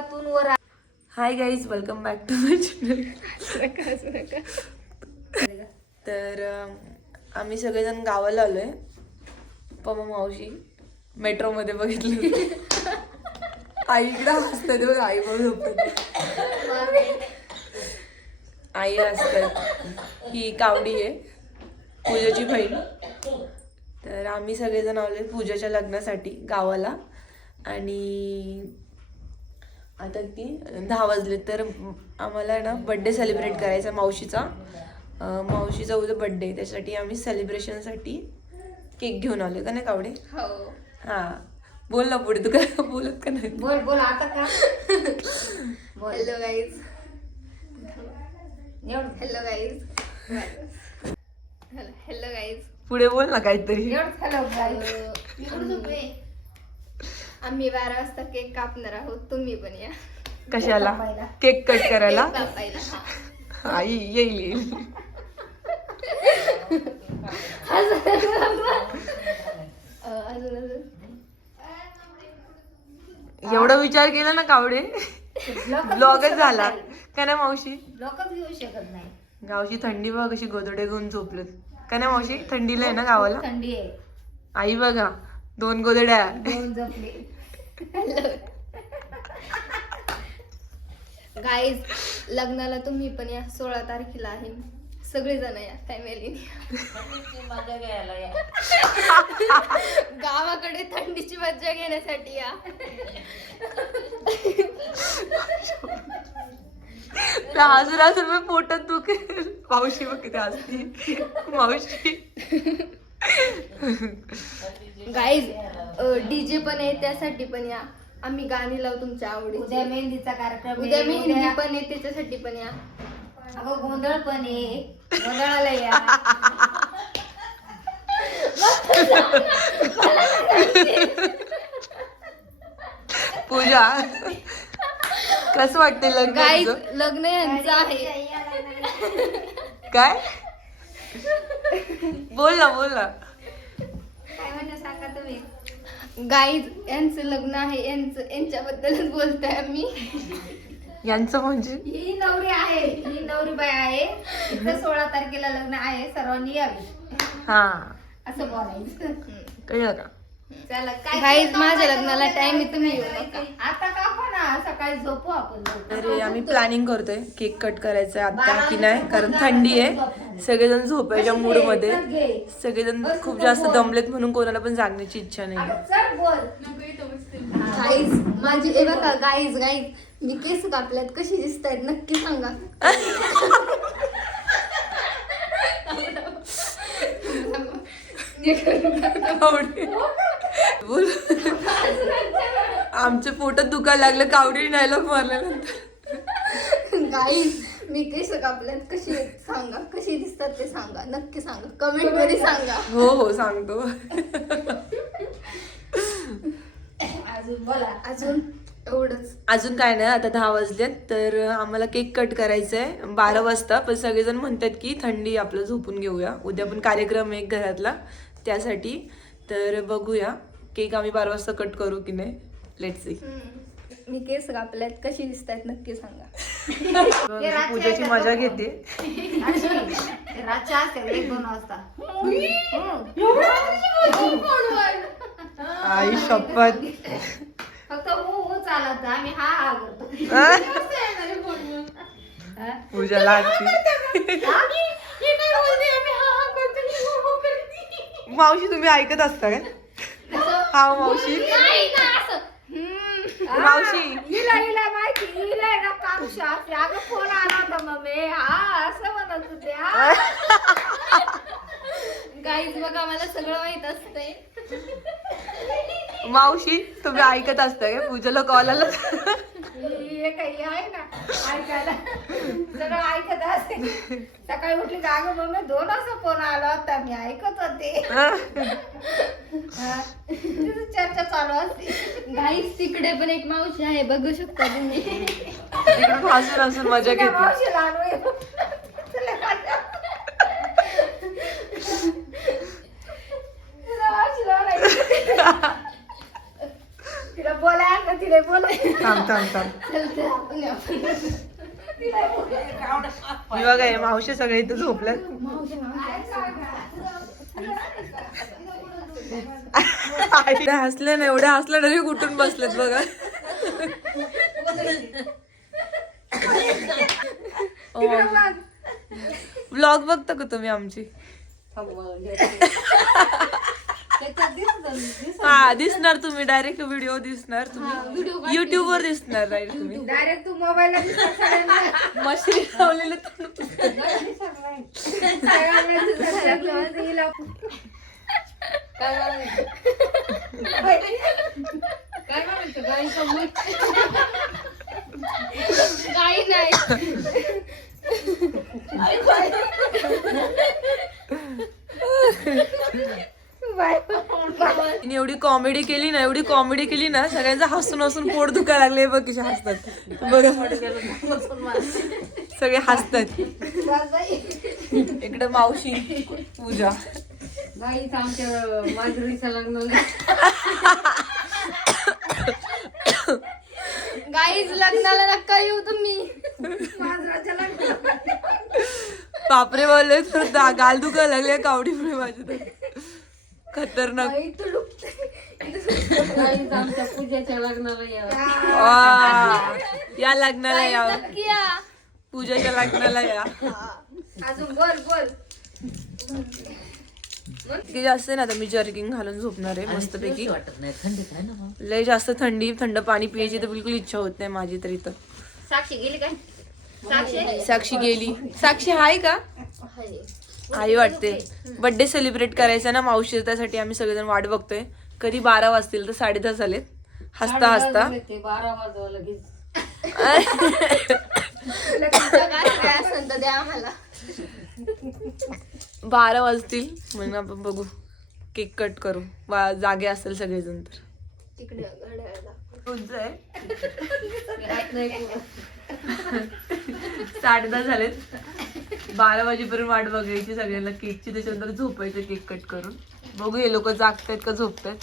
गावातून वर. Hi guys, welcome back to my channel. तर आम्ही सगळेजण गावाला आलोय. पप्पा मावशी मेट्रोमध्ये बघितलं. आई इकडं हसते ते बघ, आई बघ आई असतात. ही कावडी आहे, पूजाची बहीण. तर आम्ही सगळेजण आलोय पूजाच्या लग्नासाठी गावाला. आणि आता ती 10 वाजले. तर आम्हाला ना बड्डे सेलिब्रेट करायचा मावशीचा. मावशीचा उद्या बड्डे, त्यासाठी आम्ही सेलिब्रेशनसाठी केक घेऊन आलोय. का नाही कावडे? हो. हा, बोल ना पुढे. तू काय बोलत का नाही? बोल बोल आता का. Hello guys. Hello guys. Hello guys. पुढे बोल ना काहीतरी. आम्ही 12 वाजता केक कापणार आहोत, तुम्ही पण या. कशाला? केक कट करायला? केक कापायला. हा. आई येईल. अजून एवढा विचार केला ना कावडे, ब्लॉगच झाला. का नाही मावशी? लोकच घेऊ शकत नाही. गावची थंडी बघा कशी गोदडे घेऊन झोपलेत. का नाही मावशी? थंडीला आहे ना गावाला. थंडी आहे. आई बघा 2 गोदड्या. दोन झोपले. गाईज, लग्नाला तुम्ही पण या. 16 तारखेला आहे. सगळेजण या फॅमिलीने. मजा घ्यायला या. गावाकडे थंडीची मज्जा घेण्यासाठी या. हजून हजून मी पोटात दुखेल. मावशी बघ किती हसती मावशी. गाईज, डीजे पण आहे, त्यासाठी पण या. आम्ही गाणी लावू तुमच्या उद्या आवडीची. मेहंदीचा कार्यक्रम उद्या आहे. मेहंदी पण आहे, त्याच्यासाठी पण या. अगं गोंधळ पण आहे, गोंधळाला या. पूजा, कसं वाटतंय लग्न गाईज, तुझं? लग्न यांचं आहे. काय बोल ना बोल ना. काय म्हणणं सांगा तुम्ही. गाईज, यांचं लग्न आहे. यांच्याबद्दलच बोलतोय आम्ही. यांचं म्हणजे? ही नवरी आहे, ही नवरी बाई आहे. इथं 16 तारखेला लग्न आहे, सर्वांनी यावी हा, असं बोलायचं. कळलं का? चला काय गाईज, माझ्या लग्नाला टाइम आहे, तुम्ही येऊ नका. आता का पण सकाळी झोपू आपण. अरे आम्ही प्लॅनिंग करतोय केक कट करायचं आता की नाही, कारण थंडी आहे. सगळेजण झोपायच्या मूड मध्ये. सगळेजण खूप जास्त दमलेत म्हणून कोणाला पण जागण्याची इच्छा नाही. चल बोल. गाईज, माझी हे बघा. गाईज, मी केस कापल्यात, कशी दिसत आहेत नक्की सांगा. बोल. आमच्या पोटात दुखायला लागलं कावडी डायलॉग मारल्यानंतर. गाईज, मी केस कापल्यात, कशी सांगा, कशी दिसतात ते सांगा, नक्की सांगा, कमेंट मध्ये सांगा. हो हो सांगतो. अजून बोला. अजून एवढंच. अजून काय नाही, आता 10 वाजलेत. तर आम्हाला केक कट करायचा आहे 12 वाजता. पण सगळेजण म्हणतात की थंडी, आपलं झोपून घेऊया. उद्या पण कार्यक्रम आहे घरातला, त्यासाठी. तर बघूया केक आम्ही 12 वाजता कट करू की नाही. Let's see. मी केस कापल्यात, कशी दिसतायत नक्की सांगा. पूजाची मजा घेते. रातच्या असते 1-2 वाजता. आई शपथ. फक्त हो चालत, आम्ही हा करतो. पूजा लागते. मावशी तुम्ही ऐकत असता काय? हा मावशी. मावशी हिला माहिती, हिला आहे ना कांक्षा असते. अगं फोन आला होता मम्मी, हा असं म्हणत होते. गाईज बघा, मला सगळं माहित असतंय. मावशी तुम्ही ऐकत असता काय? पूजाला कॉल आला. हे काही आहे ना ऐकायला, सगळं ऐकत असते. सकाळी उठली का अगं मम्मी 2 वाजता फोन आला होता, मी ऐकत होते. तिथं चर्चा चालू असते. गाईज, तिकडे पण एक मावशी आहे, बघू शकता तुम्ही. तिकडून हसून हसून मजा त्या घेते. मावशीला आणू. तुला मावशीला आणायचं. तिला बोलायला तिला बोला. थांब थांब थांब. चलते आपण आपण. मी बघा हे मावशी सगळे इथं झोपल्यात. हसल्या ना एवढ्या हसल्या तरी कुठून बसलेत बघा. व्लॉग बघता का तुम्ही आमची? हा दिसणार तुम्ही डायरेक्ट व्हिडिओ दिसणार तुम्ही युट्यूब वर दिसणार डायरेक्ट तुम्ही. डायरेक्ट तू मोबाईलला मशीन लावलेलं काही नाही. तिने एवढी कॉमेडी केली ना सगळ्यांचं हसून हसून पोट दुखायला लागले बघ कसे हसतात बघा. सगळे हसतात. इकडे मावशी पूजा आमच्या माधुरीचं लग्न गाईज लग्नाला नका येऊ तुम्ही. माधुराच्या लग्न बापरे बोलले तर गाल दुखायला लागले कावडीमुळे माझे तर खतरनाक. आमच्या पूजेच्या लग्नाला या लग्नाला या नक्की या. पूजाच्या लग्नाला या. अजून बोल बोल. इतकी जास्त ना आता मी जर्किंग घालून झोपणार आहे मस्तपैकी. लय जास्त थंड पाणी पियाची तर बिलकुल इच्छा होत नाही माझी तर इथं. साक्षी गेली काय? साक्षी गेली. साक्षी हाय का? आई वाटते. बर्थडे सेलिब्रेट करायचा ना मावशी त्यासाठी आम्ही सगळेजण वाट बघतोय. कधी 12 वाजतील तर 10:30 झालेत. हसता हसता 12 वाजवा लगेच. काय असेल तर द्या आम्हाला. 12 वाजतील म्हणून आपण बघू केक कट करू. जागे असेल सगळेजण तर. तिकडे घड्याळाला. 10:30 झालेत. 12 वाजेपर्यंत वाट बघायची सगळ्यांना केकची. त्याच्यानंतर झोपायचं केक कट करून. बघू हे लोक जागतायत का झोपतायत.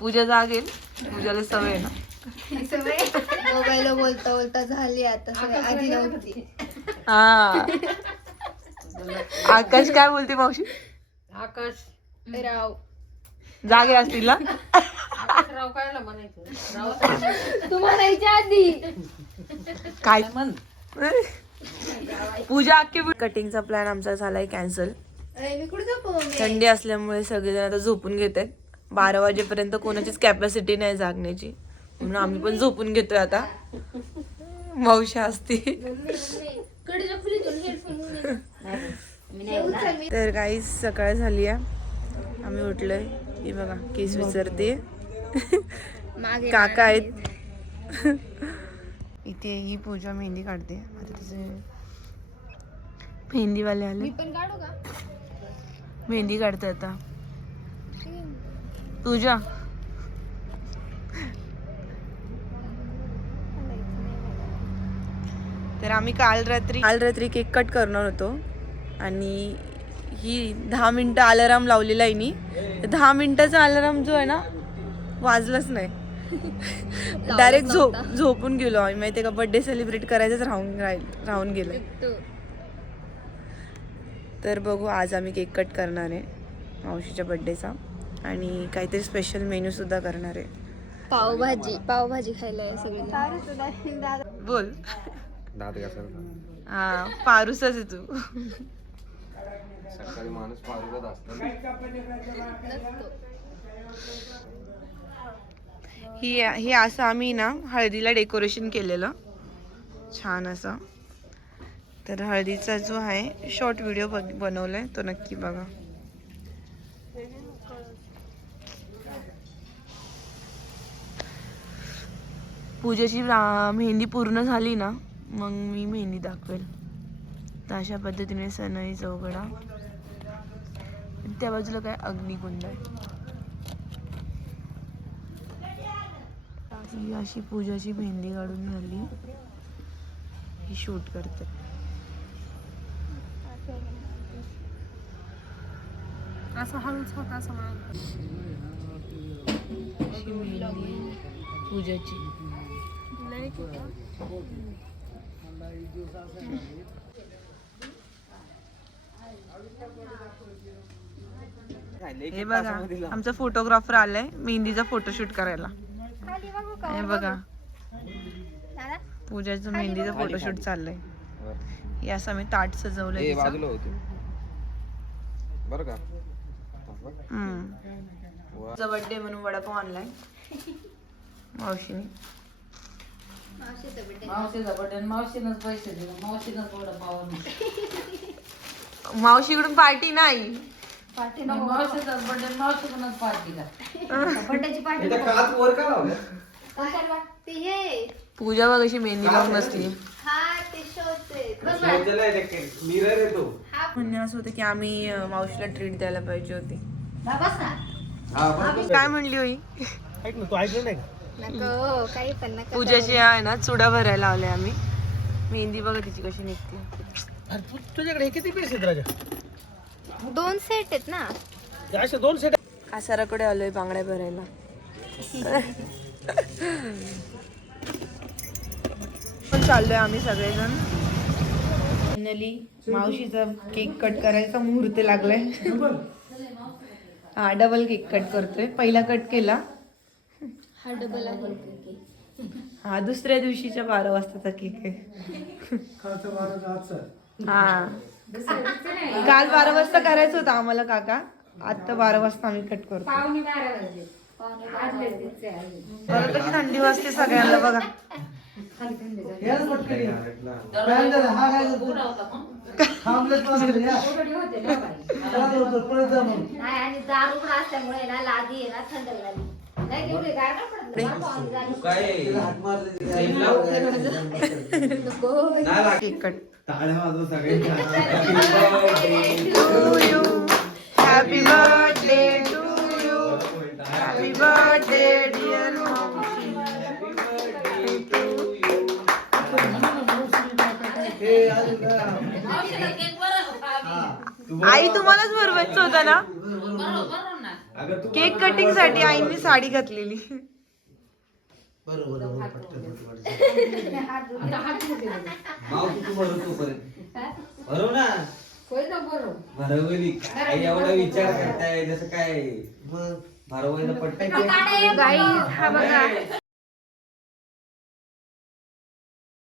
पूजा जागेल. पूजाला सवय आहे ना. मोबाईल बोलता बोलता झाली आता सगळं. आधी नव्हती. हा आकाश काय बोलते मावशी? आकाश राव जागे असतील ना. राव कायला म्हणायचं राव तू म्हणायच्या आधी. काय पूजा अख्खी कटिंगचा प्लॅन आमचा झालाय कॅन्सल. मी कुठे जाऊ मम्मी? थंडी असल्यामुळे सगळेजण आता झोपून घेत आहेत. 12 वाजेपर्यंत कोणाचीच कॅपॅसिटी नाही जागण्याची म्हणून आम्ही पण झोपून घेतोय आता. मावशी असते. कडीला खुलीतून हेडफोन तर काही सकाळ झाली आहे. आम्ही उठलोय. ही बघा केस विचारते. मागे काका आहेत इथे. ही पूजा मेहंदी काढते. आता तिचे मेहंदीवाले आले. मी पण काढू का? मेहंदी काढते आता पूजा. तर आम्ही काल रात्री केक कट करणार होतो आणि ही 10 मिनिटं अलाराम लावलेला आहे नी. 10 मिनिटाचा अलाराम जो आहे ना वाजलाच नाही. डायरेक्ट झोपून गेलो आम्ही. माहिती का बर्थडे सेलिब्रेट करायचंच राहून गेलं. तर बघू आज आम्ही केक कट करणार आहे मावशीच्या बर्थडेचा आणि काहीतरी स्पेशल मेन्यू सुद्धा करणार आहे. पावभाजी खायला आहे सगळे. बोल. हा पारूसच आहे तू. माणूस पारूसच असतो. ही असं आम्ही ना हळदीला डेकोरेशन केलेलं छान असं. तर हळदीचा जो आहे शॉर्ट व्हिडिओ बनवलाय तो नक्की बघा. पूजेची मेहंदी पूर्ण झाली ना मग मी मेहंदी दाखवेल. तर अशा पद्धतीने सनई चौघडा. त्या बाजूला काय अग्निकुंड आहे. ही अशी पूजाची मेहंदी काढून झाली. ही शूट करते. असं हळूच होत असं अशी मेहंदी पूजाची. हे बघा आमचा फोटोग्राफर आलाय मेहंदीचा फोटोशूट करायला. खाली बघू का? हे बघा दादा पूजाचं मेहंदीचं फोटोशूट चाललंय. हे असं मी ताट सजवलंय बरं का. बर्थडे म्हणून वडापाव आणलाय मावशीने. मावशीकडून पार्टी नाही. बर्थडेची पार्टी काच वर का लावलं? ते हे पूजा बघ अशी मेहंदी लावून नसली. हा ते शोधते. मिरर येतो. म्हणणे असं होतं की आम्ही मावशीला ट्रीट द्यायला पाहिजे होती. बस ना. काय म्हणली होई? नको काही पण नका. पूजाची आहे ना चुडा भरायला लावले आम्ही. मेहंदी बघा तिची कशी निघते. तुझ्याकडे किती पीस आहेत राजा? 2 सेट आहेत ना. असे 2 सेट. कासाराकडे आलोय बांगड्या भरायला. पण चाललोय आम्ही सगळेजण. फायनली मावशीचा केक कट करायचा मुहूर्त लागलाय. हा डबल केक कट करतोय. पहिला कट केला. हा डबल आहे. हा दुसऱ्या दिवशीच्या 12 वाजताचा केक आहे. हा काल 12 वाजता करायचं होतं आम्हाला काका. आता 12 वाजता आम्ही कट करतो. बघा कशी थंडी वाजते सगळ्यांना बघा. नाही आणि दारू पण असल्यामुळे ना लादी आहे ना थंड लागली. नाही एवढी गार नाही पडत. Cake cut. टाळ्या वाजव सगळ्यांच्या. Happy birthday to you. Happy birthday dear मावशी. आई तुम्हालाच भरवायचं होतं ना केक कटिंग साठी. आईने साडी घातलेली. भरव ना. भरवली काय एवढा विचार करताय जसं काय भरवायला पटत. गाईज हा बघा